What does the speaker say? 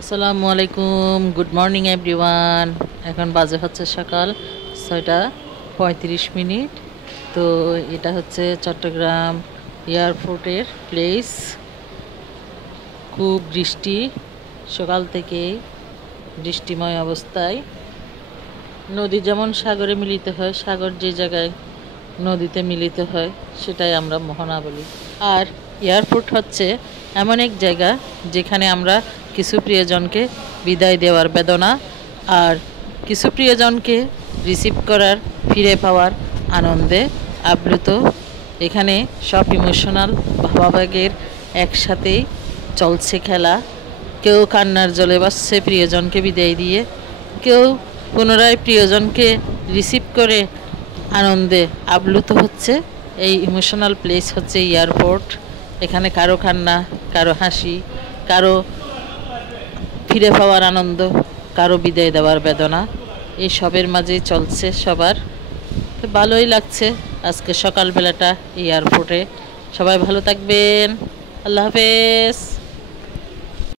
আসসালামু আলাইকুম, good morning everyone. এখন বাজে হচ্ছে সকাল 6টা 35 মিনিট। তো এটা হচ্ছে চট্টগ্রাম এয়ারপোর্টের প্লেস। খুব বৃষ্টি, সকাল থেকে বৃষ্টিময় অবস্থায়। নদী যেমন সাগরে মিলিত হয়, সাগর যে জায়গায় নদীতে মিলিত হয় সেটাই আমরা মোহনা বলি। আর এয়ারপোর্ট হচ্ছে এমন এক জায়গা যেখানে আমরা কিছু প্রিয়জনকে বিদায় দেওয়ার বেদনা আর কিছু প্রিয়জনকে রিসিভ করার, ফিরে পাওয়ার আনন্দে আপ্লুত। এখানে সব ইমোশনাল ভাবাবেগের একসাথেই চলছে খেলা। কেউ কান্নার জলে ভাসছে প্রিয়জনকে বিদায় দিয়ে, কেউ পুনরায় প্রিয়জনকে রিসিভ করে আনন্দে আপ্লুত হচ্ছে। এই ইমোশনাল প্লেস হচ্ছে এয়ারপোর্ট। এখানে কারো কান্না, কারো হাসি, কারো ফিরে পাওয়ার আনন্দ, কারো বিদায় দেওয়ার বেদনা, এই সবের মাঝেই চলছে সবার। তো ভালোই লাগছে আজকে সকালবেলাটা এয়ারপোর্টে। সবাই ভালো থাকবেন। আল্লাহ হাফেজ।